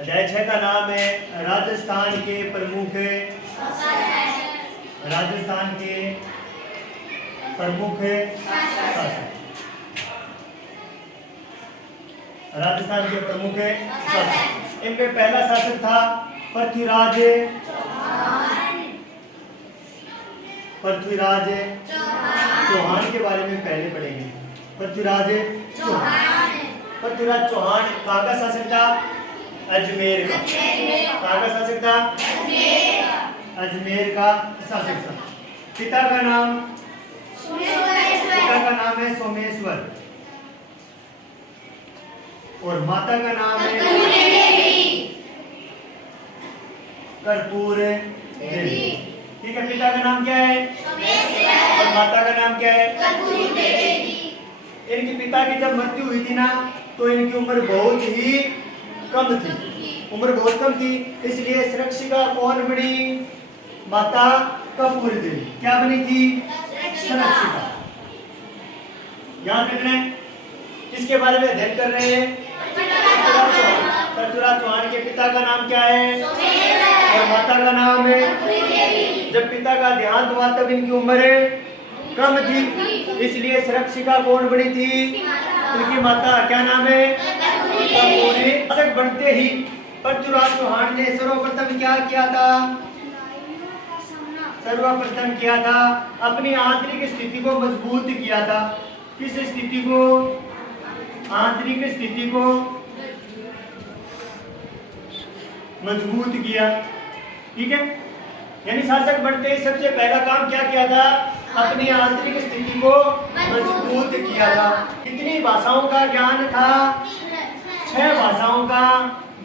अध्याय 6 का नाम है राजस्थान के प्रमुख शासक। राजस्थान के प्रमुख शासक। इनमें पहला शासक था पृथ्वीराज चौहान के बारे में पहले पढ़ेंगे। पृथ्वीराज चौहान कहाँ का शासक था? अजमेर का। कहाँ का शासक था? अजमेर का शासक था। पिता का नाम है सोमेश्वर और माता का नाम है कर्पूर देवी। ठीक है, पिता का नाम क्या है और माता का नाम क्या है? इनके पिता की जब मृत्यु हुई थी ना तो इनकी उम्र बहुत ही कम थी। इसलिए सुरक्षिका कौन बनी? माता कर्पूर देवी। क्या बनी थी? सुरक्षिका। याद रखना है। किसके बारे में अध्ययन कर रहे हैं? पृथ्वीराज चौहान के पिता का नाम क्या है और माता का नाम है? जब पिता का देहांत हुआ तब इनकी उम्र कम थी, इसलिए सुरक्षिका कौन बनी थी? उनकी माता। क्या नाम है? कर्पूरी। शासक बनते ही पृथ्वीराज चौहान ने सर्वप्रथम क्या किया था? अपनी आंतरिक स्थिति को मजबूत किया था। किस स्थिति को? आंतरिक स्थिति को मजबूत किया। ठीक है, यानी शासक बनते ही सबसे पहला काम क्या किया था? अपनी आंतरिक स्थिति को मजबूत किया था। कितनी भाषाओं का ज्ञान था? 6 भाषाओं का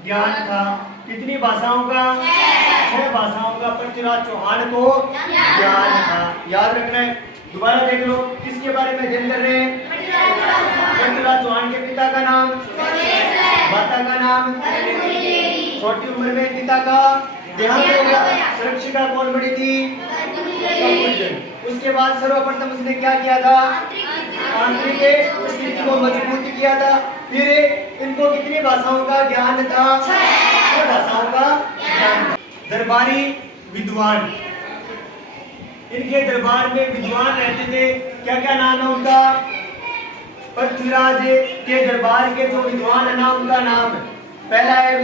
ज्ञान था। कितनी भाषाओं का? 6 भाषाओं का पृथ्वीराज चौहान को ज्ञान था। याद रखना है। दोबारा देख लो, किसके बारे में अध्ययन कर रहे हैं? पृथ्वीराज चौहान के पिता का नाम, माता का नाम। छोटी उम्र में पिता का देहांत हो गया। सुरक्षिका कौन बनी थी? उसके बाद सर्वप्रथम उसने क्या किया था? आंतरिक स्थिति को मजबूत किया था। फिर इनको कितनी भाषाओं का ज्ञान था? 6 भाषाओं का ज्ञान। दरबारी विद्वान, इनके दरबार में विद्वान रहते थे। क्या क्या नाम है उनका? पृथ्वीराज के दरबार के जो विद्वान है ना, उनका नाम पहला है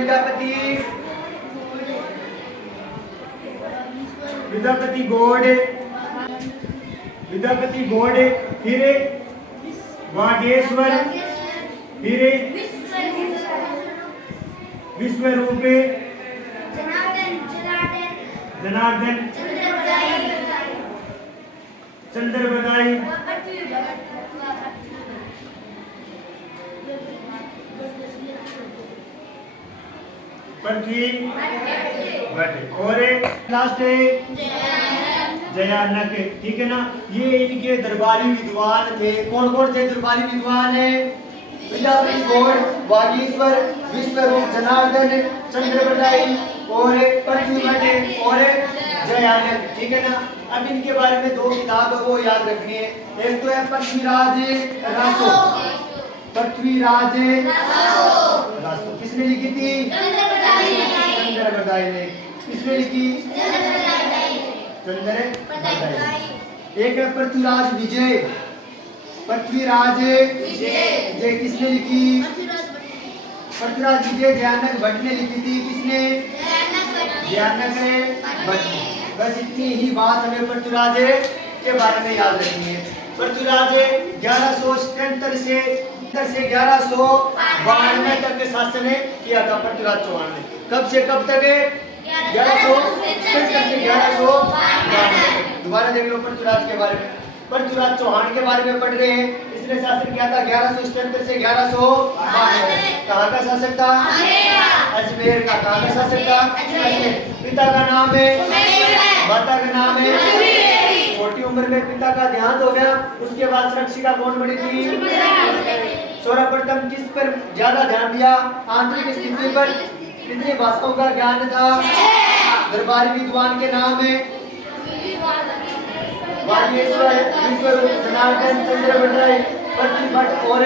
विद्यापति गौड़, फिर वागेश्वर, फिर विश्वरूप, जनार्दन, चंद्रबदाई, पृथ्वी भट्ट और लास्ट जयानक। ठीक है ना, ये इनके दरबारी विद्वान थे। कौन कौन थे दरबारी विद्वान? है विद्यापति गौड़, वागीश्वर, विश्वरूप, जनार्दन, चंद्रबदाई और पृथ्वी भट्ट और जयानक। ठीक है ना। अब इनके बारे में 2 किताब है वो याद रखनी है। एक तो है पृथ्वीराज रासो। किसने लिखी थी? चंद्रबदाई ने। किसने लिखी? चंद्रबदाई। एक है पृथ्वीराज विजय। किसने लिखी? पृथ्वीराज विजय जयानक भट्ट ने लिखी थी। किसने? जयानक भट्ट। बस इतनी ही बात हमें पृथ्वीराज के बारे में याद रखनी है। पृथ्वीराज 1177 से 1192 तक के शासन किया था पृथ्वीराज चौहान ने। कब से कब तक? 1177 से 1192। दोबारा देख लो पृथ्वीराज के बारे में। पृथ्वीराज चौहान के बारे में पढ़ रहे हैं। इसने शासन किया था 1177 से 1192। कहाँ का शासक था? अजमेर का। कहाँ का शासक था? पिता का नाम है, माता का नाम है। छोटी उम्र में पिता का देहांत हो गया। उसके बाद सुरक्षिका कौन बनी थी? सर्वप्रथम किस पर ज्यादा ध्यान दिया? आंतरिक स्थिति पर। कितनी भाषाओं का ज्ञान था? दरबारी विद्वान के नाम है वागीश्वर, विश्वरूप, जनार्दन, चंद्रबदाई, पृथ्वी भट्ट और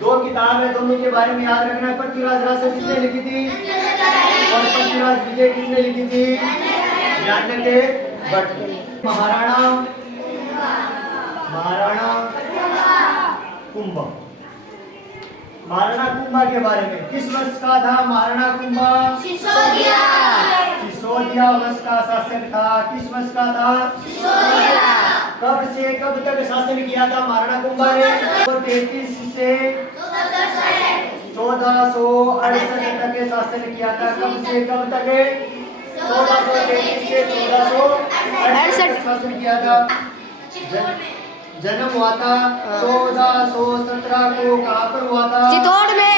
दो किताब है, दोनों के बारे में याद रखना। पृथ्वीराज रासो किसने लिखी थी और पृथ्वीराज विजय किसने लिखी थी? याज्ञवल्क्य भट्ट। महाराणा कुंभा। महाराणा कुंभा के बारे में किस वंश का था महाराणा कुंभा? सिसोदिया वंश का शासक था। किस वंश का था? कब से कब तक शासन किया था महाराणा कुंभा ने? 33 से 1468 तक शासन किया था। कब से कब तक? 1433 से 1468 शासन किया था। जन्म हुआ था 1417 को। कहाँ पर हुआ था? चित्तौड़ में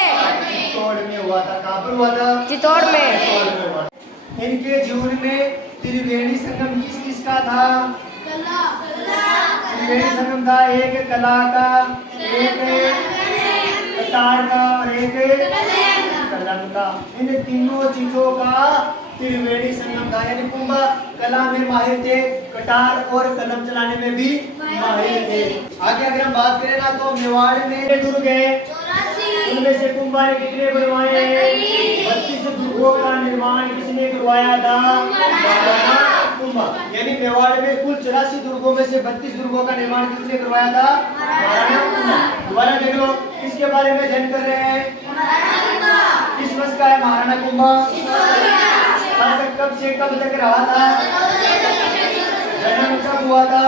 हुआ था। कहाँ पर हुआ था? चित्तौड़ में हुआ था। इनके जीवन में त्रिवेणी संगम किस किस का था? त्रिवेणी संगम था एक कला का, एक कतार का और एक कलम का। इन तीनों चीजों का त्रिवेणी संगम था। यानी कुंभा कला में माहिर थे, कटार और कलम चलाने में भी माहिर थे। आगे अगर हम बात करें ना तो मेवाड़ में दुर्ग है, उनमें से कुंभा ने कितने बनवाए हैं? 32 दुर्गों का निर्माण किसने करवाया था? महाराणा कुंभा। यानी मेवाड़ में कुल 84 दुर्गों में से 32 दुर्गों का निर्माण किसने करवाया था? महाराणा कुंभा। दोबारा देख लो, किसके बारे में अध्ययन कर रहे हैं? किस वंश का है महाराणा कुंभा? शासक कब से कब तक रहा था? जन्म कब हुआ था?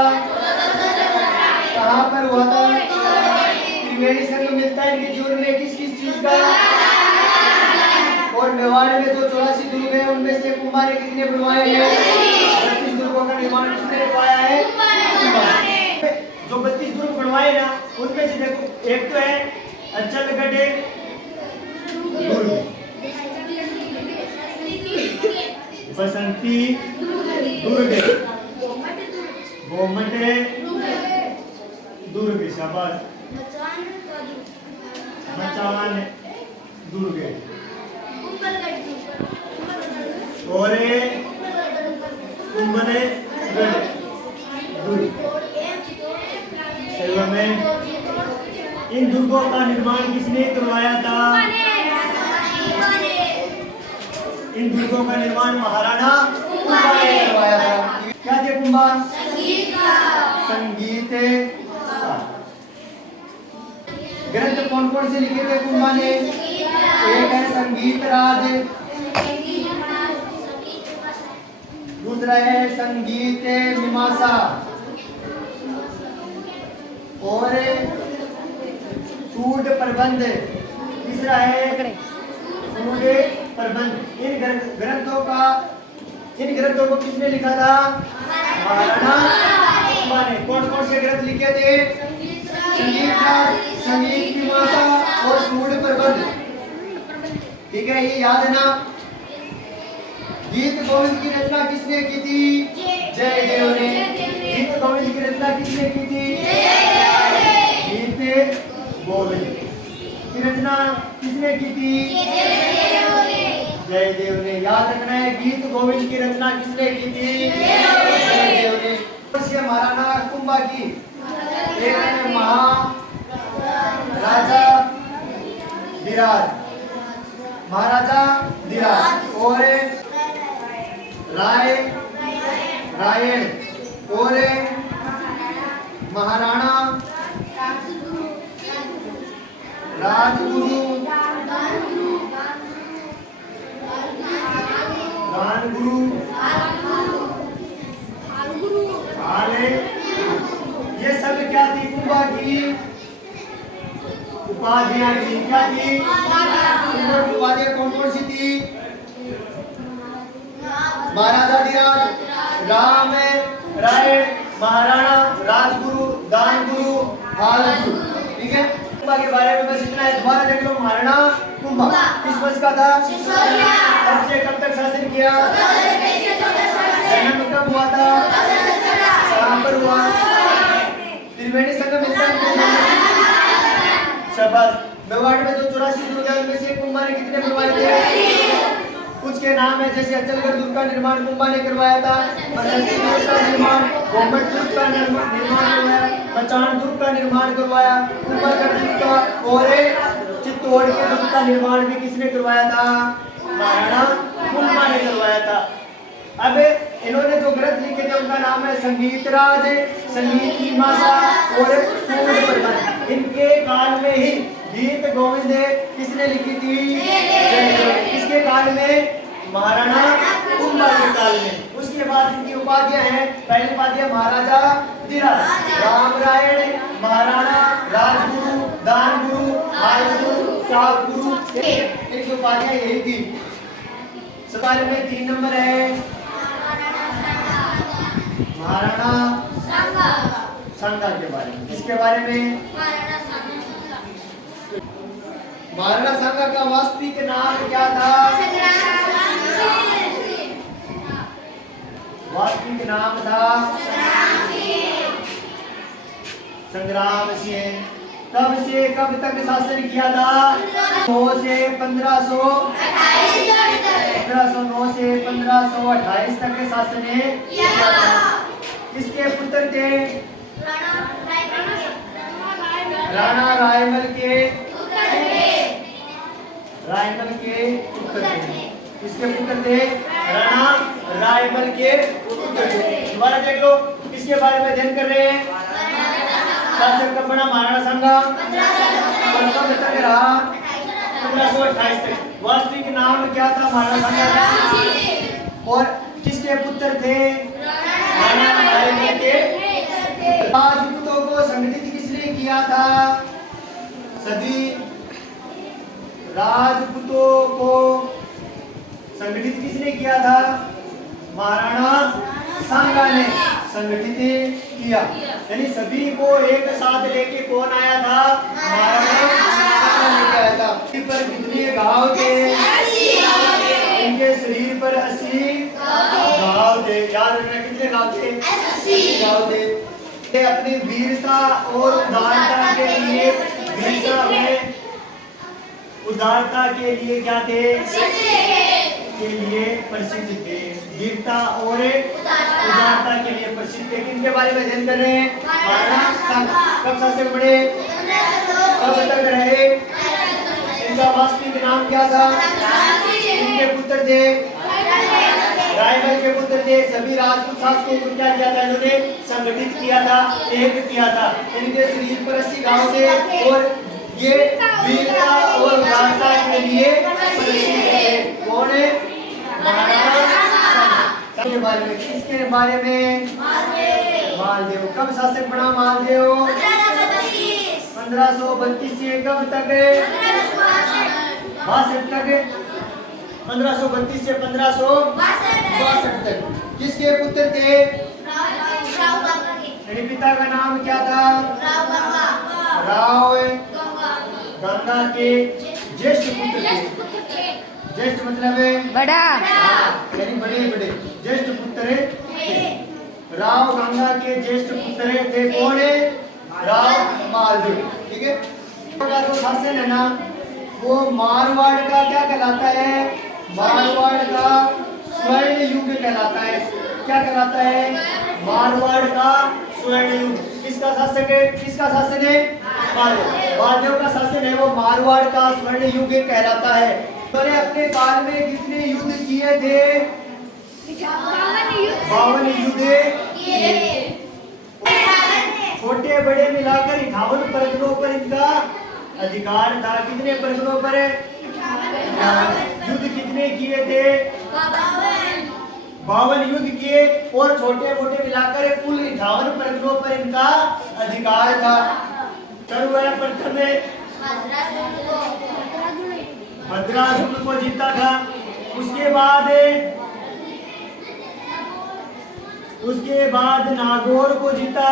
कहाँ पर हुआ था? त्रिवेणी संगम मिलता है इनके जीवन में किस किस चीज का? और मेवाड़ में जो 84 दुर्ग है उनमें से कुंभा ने कितने बनवाए हैं? 32 दुर्गों का निर्माण किसने करवाया है? जो 32 दुर्ग बनवाए ना उनमें से देखो, एक तो है अचलगढ़ दुर्ग, बसंती दुर्ग, गोमट दुर्ग, शाबाश, मचान दुर्ग और कुंभलगढ़ दुर्ग। में इन दुर्गों का निर्माण किसने करवाया था? इन दुर्गों का निर्माण महाराणा कुंभा ने करवाया था। क्या थे कुंभा? संगीत। ग्रंथ कौन कौन से लिखे थे कुंभा ने? एक है संगीत राज, दूसरा है संगीत मीमांसा और सूड प्रबंध, तीसरा है सूड प्रबंध। इन ग्रंथों को किसने लिखा था? महाराणा कुंभा ने। कौन कौन से ग्रंथ लिखे थे? संगीत मीमांसा और सूड प्रबंध। ठीक है, ये याद है ना? गीत गोविंद की रचना किसने की थी? जयदेव ने। गीत गोविंद की रचना किसने की थी? गीत गोविंद की रचना किसने की थी? जयदेव ने। याद रखना है, गीत गोविंद की रचना किसने की थी? जयदेव ने। महाराणा कुंभा की एक है महाराजा धीराज, महाराजा धीराज और रायण और महाराणा राजगुरु, दानगुरु, आले, ये सब क्या थी कुंभा की उपाधियां थी? क्या थी? उपाधियां कौन कौन सी थी? महाराजा धीराज, राम राय, महाराणा, राजगुरु, दानगुरु, आलगुरु। ठीक है, कुंभा के बारे में बस इतना है। दोबारा देख लो, महाराणा कुंभा किस वंश का था? कब से कब तक शासन किया? जन्म कब हुआ था? कहाँ पर हुआ? त्रिवेणी संगम मिलता है। शाबाश। मेवाड़ में जो 84 दुर्ग है उनमें से कुंभा ने कितने बनवाए थे? कुछ उसके नाम है, जैसे अचलगढ़ दुर्ग का निर्माण कुंभा ने करवाया था, बसंती दुर्ग का निर्माण, गोमट दुर्ग का निर्माण करवाया, मचान दुर्ग का निर्माण करवाया, कुंभलगढ़ दुर्ग का, और चित्तौड़ के दुर्ग का निर्माण भी किसने करवाया था? महाराणा कुंभा ने करवाया था। अब इन्होंने जो ग्रंथ लिखे थे उनका नाम है संगीत राज, संगीत मीमांसा और सूर्य प्रबंध। इनके काल में ही गीत गोविंद किसने लिखी थी? किसके काल में? महाराणा कुंभा के काल में। उसके बाद इनकी उपाधियां हैं, पहली उपाधि है महाराजा धीराज, रामरायण, महाराणा, राजगुरु, दानगुरु, भालगुरु, चापगुरु, इनकी उपाधियां यही थी। सवाल में 3 नंबर है महाराणा सांगा के बारे में। किसके बारे में? महाराणा सांगा का वास्तविक नाम क्या था? वास्तविक नाम था संग्राम सिंह। कब से कब तक शासन किया था? 9 से 1509 से 1528 तक शासन किया था। किसके पुत्र थे? राणा रायमल के पुत्र थे। किसके पुत्र थे? राणा रायमल के पुत्र थे। दोबारा देख लो, किसके बारे में अध्ययन कर रहे हैं? शासक कब बना महाराणा सांगा? 1500 तक रहा, 1528 तक। वास्तविक नाम क्या था महाराणा सांगा का? और किसके पुत्र थे? राणा रायमल के। राजपूतों को संगठित किसने किया था? सभी राजपूतों को संगठित किसने किया था? महाराणा सांगा ने संगठित किया। यानी सभी को एक साथ लेके कौन आया था? महाराणा सांगा लेके आया था। पर कितने घाव थे? इनके शरीर पर 80 घाव थे। याद रखना, कितने घाव थे? 80 घाव थे। अपनी वीरता और उदारता के लिए, वीरता में उदारता के लिए क्या थे? के लिए प्रसिद्ध थे। वीरता और उदारता के लिए प्रसिद्ध थे। इनके बारे में अध्ययन कर रहे हैं। महाराणा सांगा कब शासक बने? कब तक रहे? इनका वास्तविक नाम क्या था? इनके पुत्र थे रायमल के पुत्र थे। सभी राजपूत शासकों को क्या किया था? इन्होंने संगठित किया था, एक किया था। इनके शरीर पर 80 घाव थे और ये वीरता और उदारता के लिए प्रसिद्ध थे। कौन है? महाराणा सांगा के बारे में। किसके बारे में? मालदेव। कब शासक बना मालदेव? 1532 से कब तक? 62 तक। 1532 से 1562 तक। किसके पुत्र थे? पिता का नाम क्या था? राव गंगा के ज्येष्ठ पुत्र थे। ज्येष्ठ मतलब है बड़ा, यानी बड़े बड़े ज्येष्ठ पुत्र थे। राव गंगा के ज्येष्ठ पुत्र थे। कौन है? राव मालदेव। ठीक है। का जो शासन है ना, वो मारवाड़ का क्या कहलाता है? मारवाड़ का स्वर्ण युग कहलाता है। क्या कहलाता है? मारवाड़ का स्वर्ण युग। किसका शासक है? किसका शासन है? मालदेव। मालदेव का शासन है वो मारवाड़ का स्वर्ण युग कहलाता है। उन्होंने अपने काल में कितने युद्ध किए थे? 52 युद्ध किए। छोटे बड़े मिलाकर 58 परगनों पर इनका अधिकार था। कितने परगनों पर? युद्ध कितने किए थे? 52 युद्ध किए और छोटे मोटे मिलाकर कुल 58 परगनों पर इनका अधिकार था। प्रथम भद्रासुर को जीता था। उसके बाद नागौर को जीता,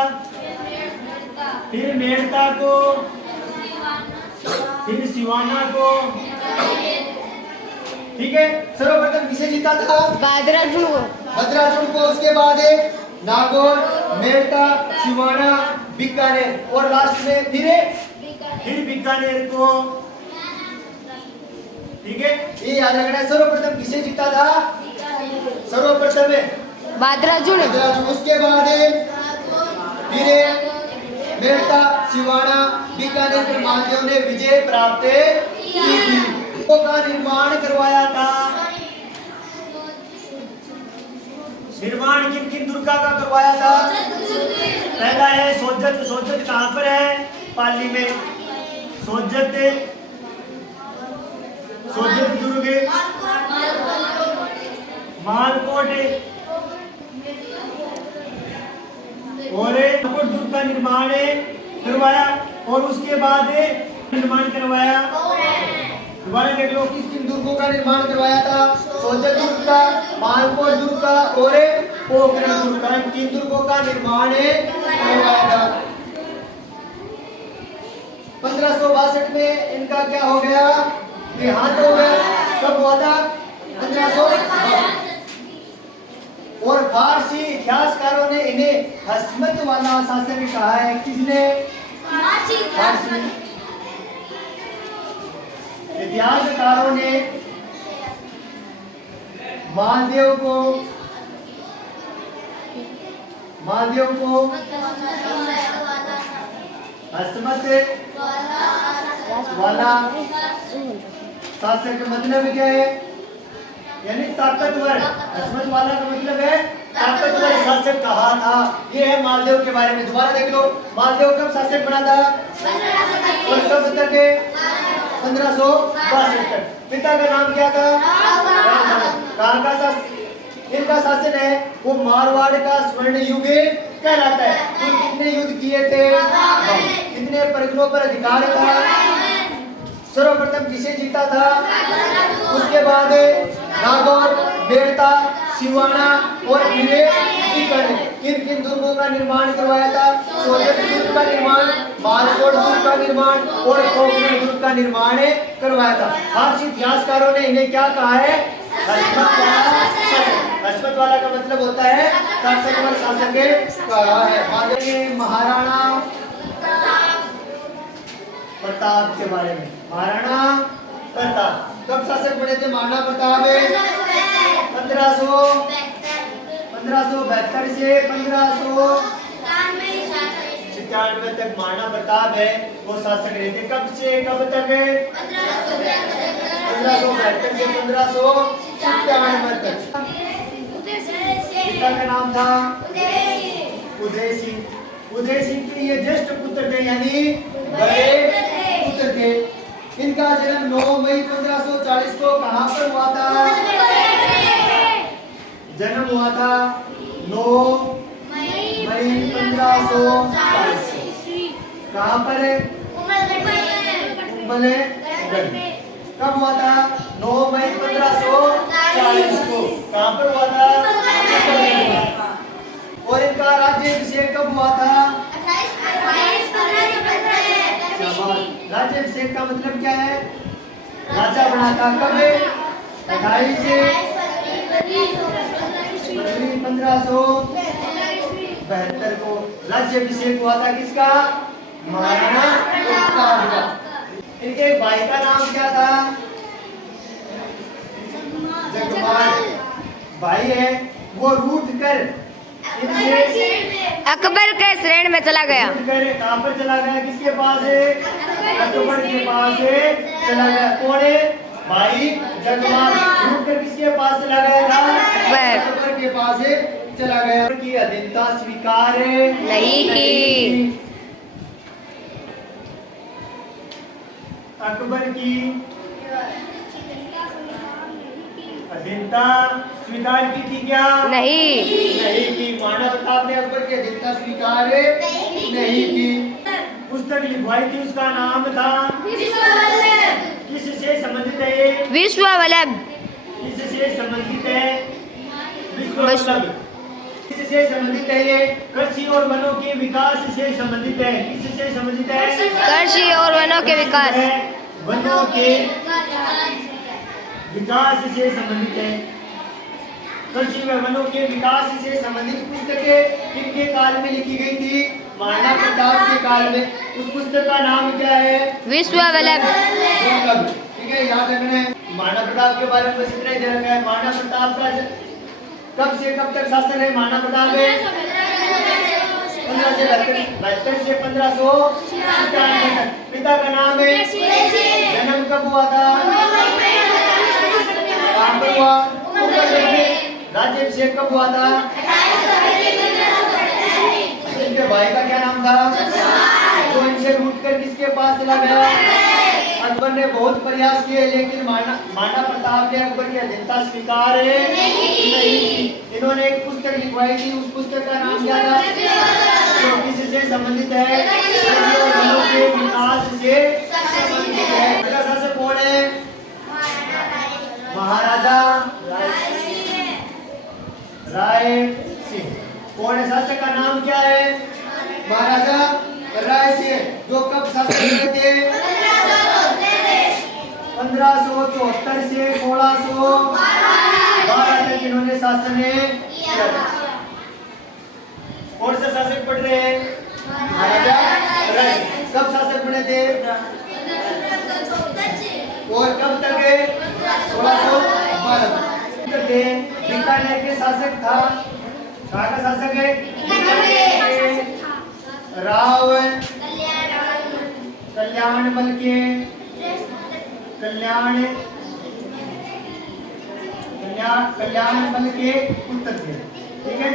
फिर मेड़ता को, फिर सिवाना को। ठीक है। सर्वप्रथम किसे जीता था? भद्रासुर को। उसके बाद नागौर, मेड़ता, सिवाना, बीकानेर और लास्ट में फिर बीकानेर को ठीक है, ये याद रखना है। सर्वप्रथम किसे जीता था? सर्वप्रथम बादराजू ने। उसके बाद फिर मेहता, सिवाना, बीकानेर पर मालदेव ने विजय प्राप्त की थी। का निर्माण करवाया था। निर्माण किन किन दुर्गा का करवाया था? पहला है सोजत। सोजत कहाँ पर है? पाली में। सोजत दुर्ग, मालकोट और दुर्ग का निर्माण करवाया। और उसके बाद निर्माण करवाया, दोबारा देख लो, किस किन दुर्गों का निर्माण करवाया था? सोजत दुर्ग का, मालकोट दुर्ग का और पोखरण दुर्ग का। इन 3 दुर्गों का निर्माण करवाया था। 1562 में इनका क्या हो गया? देहांत हो गया। कब हुआ था? 1562। और फारसी इतिहासकारों ने इन्हें हस्मत वाला शासक कहा है। किसने? फारसी इतिहासकारों ने मालदेव को हस्मत वाला शासक का मतलब क्या है? यानी ताकतवर। हस्मत वाला का मतलब है ताकतवर शासक कहा था। ये है मालदेव के बारे में। दोबारा देख लो, मालदेव कब शासक बना था? और कब तक? 1562 तक। पिता का नाम क्या था? कहाँ का शासक? इनका शासन है वो मारवाड़ का स्वर्ण युग कहलाता है। तो कितने युद्ध किए थे? कितने परगनों पर अधिकार था? सर्वप्रथम किसे जीता था? उसके बाद नागौर, बेड़ता, सिवाना और किन किन दुर्गों का निर्माण करवाया था? सोजत दुर्ग का निर्माण, मालकोट दुर्ग का निर्माण और पोखरण दुर्ग का निर्माण करवाया था। फारसी इतिहासकारों ने इन्हें क्या कहा है? हस्मत वाला का मतलब होता है ताकतवर शासक कहा है। महाराणा प्रताप के बारे में। महाराणा प्रताप कब शासक बने थे? महाराणा प्रताप 1572 से 1597 तक महाराणा प्रताप है वो शासक रहे थे। कब से कब तक? 1572 से 1597 तक। पिता का नाम था उदय सिंह। उदय सिंह के ये ज्येष्ठ पुत्र थे, यानी बड़े पुत्र थे। इनका जन्म 9 मई 1540 को कहाँ पर हुआ था? जन्म हुआ था 9 मई 1540। कहाँ पर? उम्बलगढ़। कब हुआ था? 9 मई 1540 को। कहाँ पर हुआ था? और इनका राज्याभिषेक कब हुआ था? राज्याभिषेक का मतलब क्या है? राजा बना था। कब? 28 फरवरी 1572 को राज्याभिषेक हुआ था। किसका? महाराणा प्रताप का। इनके भाई का नाम क्या था? जगमाल भाई है वो रूठ कर अकबर के शरण में चला गया। कहाँ पर चला गया? किसके पास है? अकबर के पास चला गया। कौन है? भाई जगमाल। रूठ कर किसके पास चला गया था? अकबर के पास चला गया। की अधीनता स्वीकार नहीं की। अकबर की अधीनता स्वीकार की थी क्या? नहीं की। महाराणा प्रताप ने अकबर की अधीनता स्वीकार नहीं की। पुस्तक लिखवाई थी, उसका नाम था किससे संबंधित है? विश्ववल्लभ। किससे संबंधित है? विश्ववल्लभ। किससे संबंधित है? ये कृषि और वनों के विकास से संबंधित है। किससे संबंधित है? कृषि और वनों के विकास। वनों के विकास से संबंधित है। कृषि व वनों के विकास से संबंधित पुस्तकें किनके काल में लिखी गई थी? महाराणा प्रताप के काल में। उस पुस्तक का नाम क्या है? विश्ववल्लभ। ठीक है, याद रखना है। महाराणा प्रताप के बारे में बस इतना ही ध्यान रखना है। महाराणा प्रताप का कब से कब तक शासन है महाराणा प्रताप में? 1572 से 1597 तक। पिता का नाम है? जन्म कब हुआ था? कहाँ पर हुआ? राज्याभिषेक कब हुआ था? इनके भाई का क्या नाम था? जो इनसे रूठकर किसके पास चला गया? अकबर ने बहुत प्रयास किए लेकिन महाराणा प्रताप ने अकबर की अधीनता स्वीकार नहीं। इन्होंने एक पुस्तक लिखवाई थी, उस पुस्तक का नाम क्या था? जो किससे संबंधित है? वनों के विकास से संबंधित है। पहला शासक कौन है? महाराजा राय सिंह। कौन है? शासक का नाम क्या है? महाराजा राय सिंह। जो कब शासन करते थे? 1574 से 1612 तक इन्होंने शासन किया। कौन सा शासक पढ़ रहे हैं? महाराजा राय। कब शासक बने थे? और कब तक है? 1612 बीकानेर के शासक था। कहाँ का शासक है? राव कल्याणमल के कल्याणमल के पुत्र थे। ठीक है,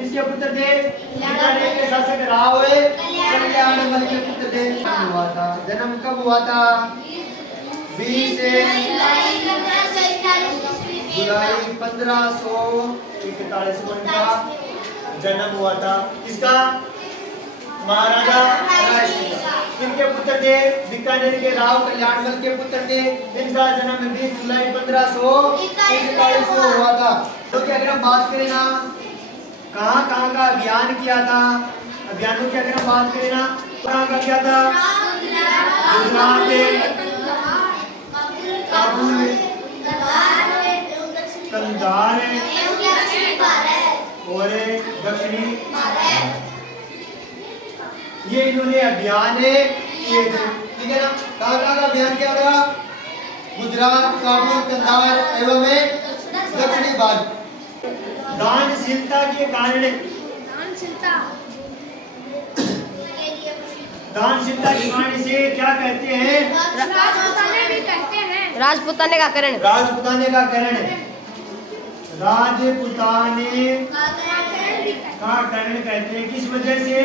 इसके पुत्र थे बीकानेर के शासक राव कल्याणमल के पुत्र थे। हुआ था, जन्म कब हुआ था? 20 जुलाई 1541 को इनका जन्म हुआ था। इसका महाराजा राय सिंह। इनके पुत्र थे बीकानेर के राव कल्याणमल के पुत्र थे। इनका जन्म 20 जुलाई 1541 को हुआ था। तो क्या अगर हम बात करें ना, कहाँ कहाँ का अभियान किया था? अभियानों की अगर हम बात करें ना, कहाँ का क्या था? गुजरात, काबुल, कंधार और दक्षिणी, ये इन्होंने अभियान किए थे। ठीक है ना? कहाँ कहाँ का अभियान किया था? गुजरात, काबुल, कंधार एवं दक्षिणी भारत। दानशीलता के कारण, दानशीलता के कारण से क्या कहते हैं? राजपुताने का करण। राजपुताने का करण। राजपुताने का करण कहते हैं। किस वजह से?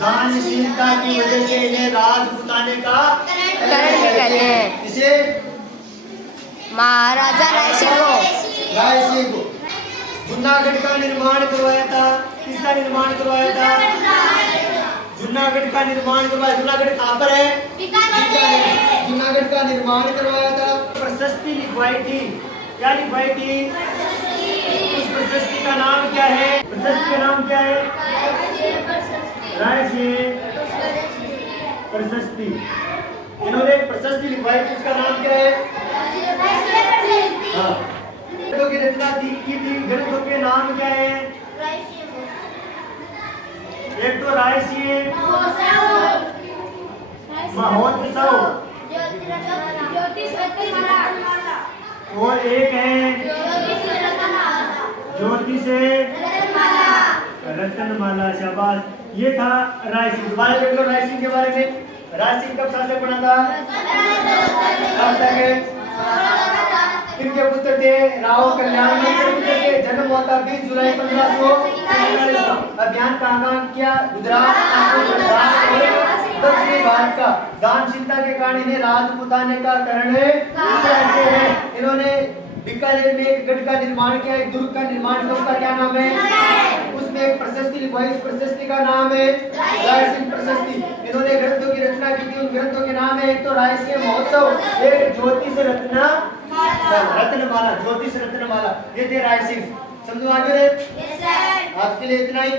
दानशीलता की वजह से ये राजपुताने का करण भी कहते हैं। इसे महाराजा राय सिंह को जूनागढ़ का निर्माण करवाया था। किसका निर्माण करवाया था? जूनागढ़ का निर्माण करवाया। जूनागढ़ कहाँ पर है? जूनागढ़ का निर्माण करवाया था। प्रशस्ति लिखवाई थी। क्या लिखवाई थी? उस प्रशस्ति का नाम क्या है? प्रशस्ति का नाम क्या है? राय सिंह प्रशस्ति। इन्होंने प्रशस्ति लिखवाई थी, उसका नाम क्या है? हाँ। ग्रंथों की रचना की थी। ग्रंथों के नाम क्या है? एक तो राय सिंह महोत्सव और एक है ज्योतिष रत्नमाला। शाबाश, ये था राय सिंह। दोबारा देख लो राय सिंह के बारे में। राय सिंह कब शासक बना था? कब तक? इनके पुत्र थे राव कल्याणमल के पुत्र थे। जन्म हुआ था 20 जुलाई 1541 का। अभियान कहाँ किया? गुजरात, दक्षिणी भारत का। दानशीलता के कारण इन्हें राजपुताने का करण कहते हैं। इन्होंने बीकानेर में एक गढ़ का निर्माण किया, एक दुर्ग का निर्माण किया। उसका क्या नाम है? उसमें एक प्रशस्ति लिखवाई। उस प्रशस्ति का नाम है राय सिंह प्रशस्ति। इन्होंने ग्रंथों की रचना की थी। उन ग्रंथों के नाम है एक तो राय सिंह महोत्सव, एक ज्योतिष रत्नमाला। ज्योतिष रत्नमाला, ये थे राय सिंह। समझो आगे। आज के लिए इतना ही।